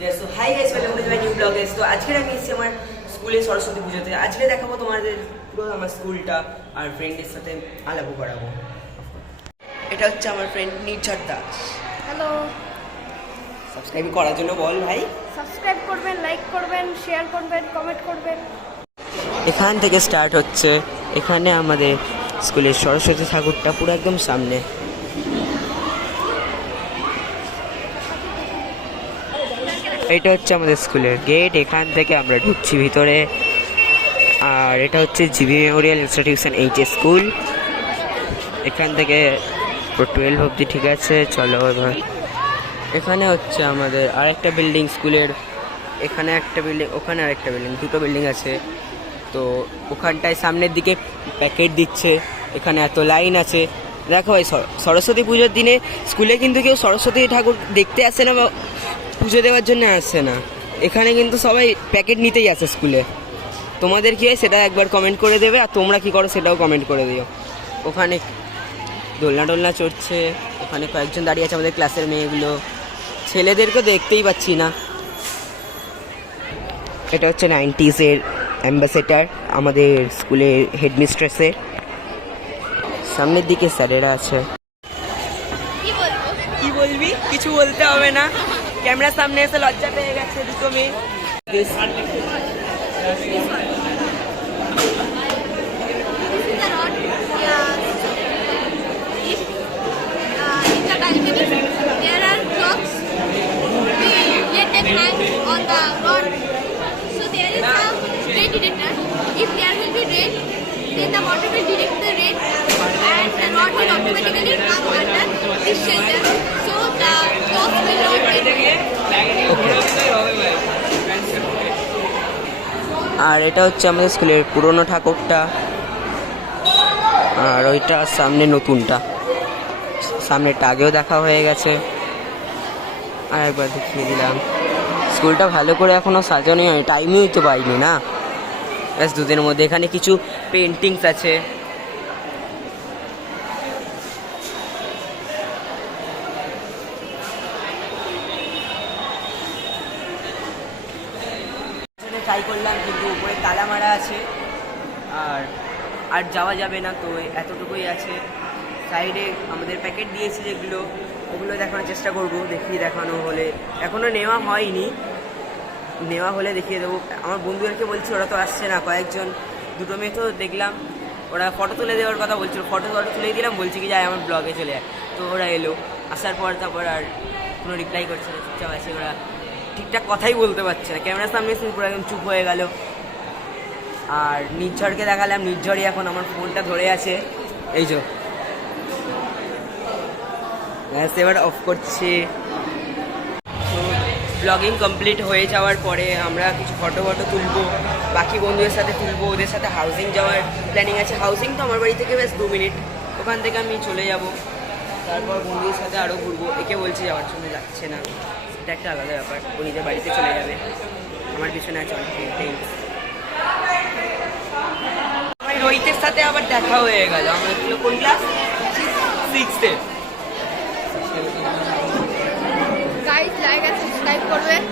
So hi guys, welcome to my new blog guys. তো আজকে আমি এসেছি আমার স্কুলে সরস্বতী পুজোতে। আজকে দেখাবো তোমাদের পুরো আমার স্কুলটা আর ফ্রেন্ডের সাথে আলাপও করাবো। এটা হচ্ছে আমার ফ্রেন্ড নির্ঝর দাস। হ্যালো, সাবস্ক্রাইব করার জন্য বল ভাই। সাবস্ক্রাইব করবেন, লাইক করবেন, শেয়ার করবেন, কমেন্ট করবেন। এখান থেকে স্টার্ট হচ্ছে। এখানে আমাদের স্কুলের সরস্বতী ঠাকুরটা পুরো একদম সামনে। এটা হচ্ছে আমাদের স্কুলের গেট। এখান থেকে আমরা ঢুকছি ভিতরে। আর এটা হচ্ছে জিবি মেমোরিয়াল ইনস্টিটিউশন স্কুল। এখান থেকে 12 অবধি। ঠিক আছে, চলো এবার। এখানে হচ্ছে আমাদের আরেকটা বিল্ডিং স্কুলের। এখানে একটা বিল্ডিং, ওখানে আরেকটা বিল্ডিং, দুটো বিল্ডিং আছে। তো ওখানটায় সামনের দিকে প্যাকেট দিচ্ছে। এখানে এত লাইন আছে। দেখো ভাই, সরস্বতী পুজোর দিনে স্কুলে কিন্তু কেউ সরস্বতী ঠাকুর দেখতে আসে না বা পুজো দেওয়ার জন্য আসে না। এখানে কিন্তু সবাই প্যাকেট নিতেই আসে স্কুলে। তোমাদের কি হয় সেটা একবার কমেন্ট করে দেবে, আর তোমরা কি করো সেটাও কমেন্ট করে দিও। ওখানে দোলনা টোলনা চড়ছে। ওখানে কয়েকজন দাঁড়িয়ে আছে আমাদের ক্লাসের মেয়েগুলো। ছেলেদেরকে দেখতেই পাচ্ছি না। এটা হচ্ছে 90s-এর অ্যাম্বাসেডার আমাদের স্কুলের হেডমিস্ট্রেসের। সামনের দিকে স্যারেরা আছে। কি বলবি? কিছু বলতে হবে না। ক্যামেরার সামনে এসে লজ্জা পেয়ে গেছে দুটো মেয়ে। If there will be rain, then the water will direct the rain and the rod will automatically come under this shelter. So the clothes will not get wet. আর এটা হচ্ছে আমাদের স্কুলের পুরনো ঠাকুরটা, আর ওইটা সামনে নতুনটা। সামনেটা আগেও দেখা হয়ে গেছে, আর একবার দেখিয়ে দিলাম। স্কুলটা ভালো করে এখনো সাজানোই হয়, টাইমই তো পাইনি না। ব্যাস দুদিনের মধ্যে। এখানে কিছু পেন্টিংস আছে। ট্রাই করলাম কিন্তু উপরে তালা মারা আছে, আর যাওয়া যাবে না। তো এতটুকুই আছে। সাইডে আমাদের প্যাকেট দিয়েছে যেগুলো, ওগুলো দেখানোর চেষ্টা করব। দেখানো হলে, এখনও নেওয়া হয়নি। নেওয়া হলে দেখিয়ে দেবো। আমার বন্ধুদেরকে বলছি, ওরা তো আসছে না। কয়েকজন, দুটো মেয়ে তো দেখলাম, ওরা ফটো তুলে দেওয়ার কথা বলছিল। ফটো তুলেই দিলাম, বলছি কি যায় আমার ব্লগে চলে যায়। তো ওরা এলো। আসার পর তারপর আর কোনো রিপ্লাই করছে না, চুপচাপ আছে। ওরা ঠিকঠাক কথাই বলতে পারছে না। ক্যামেরার সামনে এসে পুরো একদম চুপ হয়ে গেল। আর নির্ঝরকে দেখালাম। নির্ঝরই এখন আমার ফোনটা ধরে আছে, এই যে। এবার অফ করছে। ব্লগিং কমপ্লিট হয়ে যাওয়ার পরে আমরা কিছু ফটো তুলবো, বাকি বন্ধুদের সাথে তুলবো। ওদের সাথে হাউজিং যাওয়ার প্ল্যানিং আছে। হাউজিং তো আমার বাড়ি থেকে বেশ 2 মিনিট। ওখান থেকে আমি চলে যাব। তারপর বন্ধুদের সাথে আরও ঘুরবো। একে বলছি যাওয়ার জন্য, যাচ্ছে না। এটা একটা আলাদা ব্যাপার। ও নিজের বাড়িতে চলে যাবে, আমার পিছনে আছে অনেকটাই। আমার রোহিতের সাথে আবার দেখা হয়ে গেল। আমরা কোন ক্লাস? 6th-এ। গাইস, লাইক আর সাবস্ক্রাইব করবেন।